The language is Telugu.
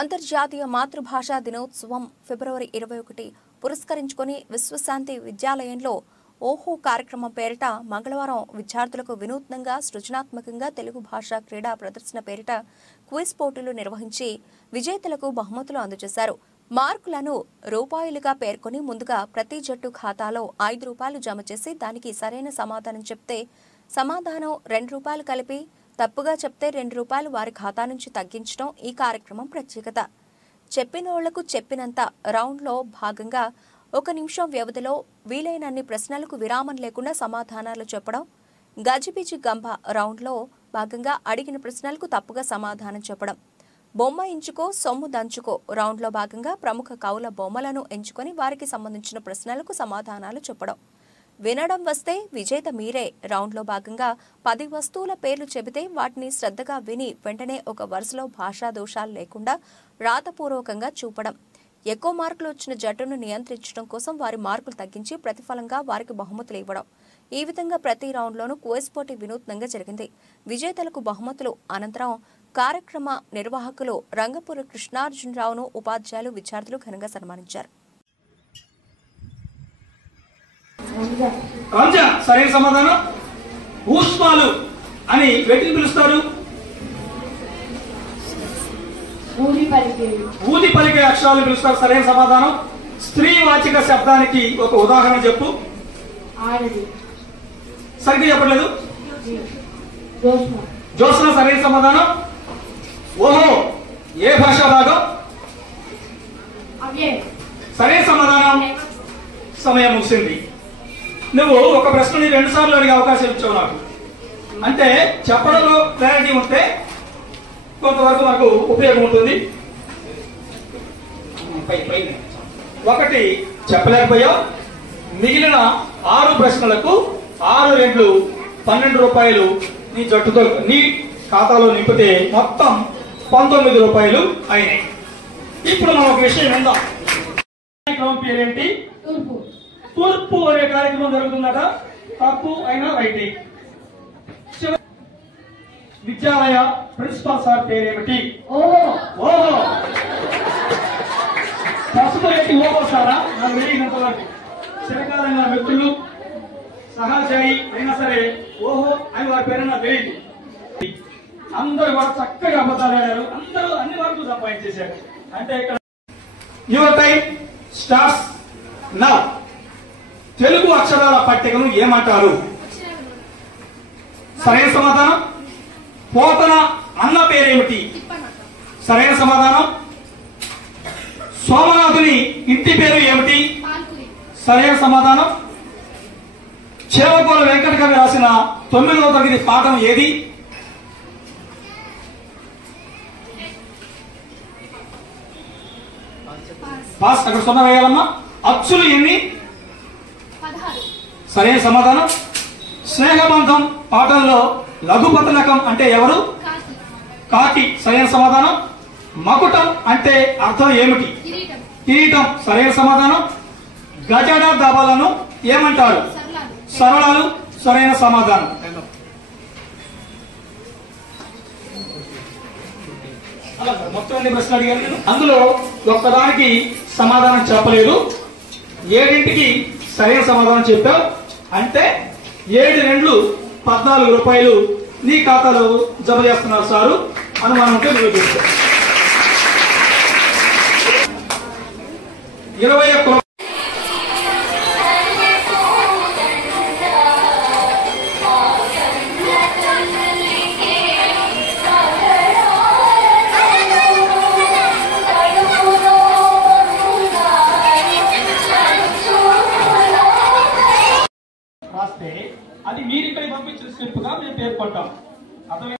అంతర్జాతీయ మాతృభాషా దినోత్సవం ఫిబ్రవరి 21 పురస్కరించుకొని విశ్వశాంతి విద్యాలయంలో ఓహో కార్యక్రమం పేరిట మంగళవారం విద్యార్థులకు వినూత్నంగా సృజనాత్మకంగా తెలుగు భాషా క్రీడా ప్రదర్శన పేరిట క్విజ్ పోటీలు నిర్వహించి విజేతలకు బహుమతులు అందజేశారు. మార్కులను రూపాయలుగా పేర్కొని ముందుగా ప్రతి జట్టు ఖాతాలో 5 రూపాయలు జమ చేసి దానికి సరైన సమాధానం చెప్తే సమాధానం 2 రూపాయలు కలిపి తప్పుగా చెప్తే 2 రూపాయలు వారి ఖాతా నుంచి తగ్గించడం ఈ కార్యక్రమం ప్రత్యేకత. చెప్పినోళ్లకు చెప్పినంత రౌండ్లో భాగంగా 1 నిమిషం వ్యవధిలో వీలైనన్ని ప్రశ్నలకు విరామం లేకుండా సమాధానాలు చెప్పడం, గజిబిజి గంభ రౌండ్లో భాగంగా అడిగిన ప్రశ్నలకు తప్పుగా సమాధానం చెప్పడం, బొమ్మ ఎంచుకో సొమ్ము దంచుకో రౌండ్లో భాగంగా ప్రముఖ కవుల బొమ్మలను ఎంచుకొని వారికి సంబంధించిన ప్రశ్నలకు సమాధానాలు చెప్పడం, వినడం వస్తే విజేత మీరే రౌండ్లో భాగంగా 10 వస్తువుల పేర్లు చెబితే వాటిని శ్రద్ధగా విని వెంటనే ఒక వరుసలో భాషా దోషాలు లేకుండా రాతపూర్వకంగా చూపడం, ఎక్కువ మార్కులు వచ్చిన జట్టును నియంత్రించడం కోసం వారి మార్కులు తగ్గించి ప్రతిఫలంగా వారికి బహుమతులు ఇవ్వడం. ఈ విధంగా ప్రతి రౌండ్లోనూ క్విజ్ పోటీ వినూత్నంగా జరిగింది. విజేతలకు బహుమతులు అనంతరం కార్యక్రమ నిర్వాహకులు రంగపురి కృష్ణార్జునరావును ఉపాధ్యాయులు విద్యార్థులు ఘనంగా సన్మానించారు. సరైన సమాధానం. ఊష్మాలు అని వేటిని పిలుస్తారు? ఊది పలికే అక్షరాలను పిలుస్తారు. సరైన సమాధానం. స్త్రీవాచక శబ్దానికి ఒక ఉదాహరణ చెప్పు. సరిగ్గా చెప్పట్లేదు. జ్యోత్స్న. సరైన సమాధానం. ఓహో ఏ భాషా భాగం? సరైన సమాధానం. సమయం ముగిసింది. నువ్వు ఒక ప్రశ్నని 2 సార్లు అడిగే అవకాశం ఇచ్చావు నాకు. అంటే చెప్పడంలో క్లారిటీ ఉంటే కొంతవరకు మనకు ఉపయోగం ఉంటుంది. 1 చెప్పలేకపోయావు. మిగిలిన 6 ప్రశ్నలకు 6 రెట్లు 12 రూపాయలు నీ జట్టుతో నీ ఖాతాలో నింపితే మొత్తం 19 రూపాయలు అయినాయి. ఇప్పుడు మనం ఒక విషయం విందాం. కార్యక్రమం పేరేంటి? తూర్పు అనే కార్యక్రమం జరుగుతుందట. తప్పు అయినా రైట్. విద్యాలయ ప్రిన్సిపాల్ సార్ పేరేమిటి? ఓహో. పసుపు రెడ్డి ఓహో సారా? నాకు తెలియనంత వరకు చిరకాలంగా వ్యక్తులు సహచరి అయినా సరే ఓహో అని వారి పేరు నాకు తెలియదు. అందరూ కూడా చక్కగా అబద్ధాలు ఆడారు. అందరూ అన్ని వరకు సంపాదించేశారు. అంటే ఇక్కడ your time starts now. Telugu అక్షరాల పట్టికను ఏమంటారు? సరైన సమాధానం. పోతన అన్న పేరేమిటి? సరైన సమాధానం. సోమనాథుని ఇంటి పేరు ఏమిటి? సరైన సమాధానం. చేవకోల వెంకట కవి రాసిన 9వ తరగతి పాఠం ఏది? పాస్. అక్కడ 0 వేయాలమ్మా. అచ్చులు ఎన్ని? సరైన సమాధానం. స్నేహబంధం పాఠంలో లఘుపతనకం అంటే ఎవరు? కాకి. సరైన సమాధానం. మకుటం అంటే అర్థం ఏమిటి? కిరీటం. సరైన సమాధానం. గజడ దబలను ఏమంటారు? సరళాలు. సరైన సమాధానం. మొత్తం అన్ని ప్రశ్నలు అడిగారు నేను. అందులో ఒక్కదానికి సమాధానం చెప్పలేదు. 7ంటికి సరైన సమాధానం చెప్పావు. అంటే 7 రెట్లు 14 రూపాయలు నీ ఖాతాలో జమ చేస్తున్నారు సారు. అనుమానం ఉంటే నువ్వు చూస్తావు. 21 రాస్తే అది మీరు ఇక్కడ పంపించిన స్లిప్ గా మేము పేర్కొంటాం. అర్థమైంది?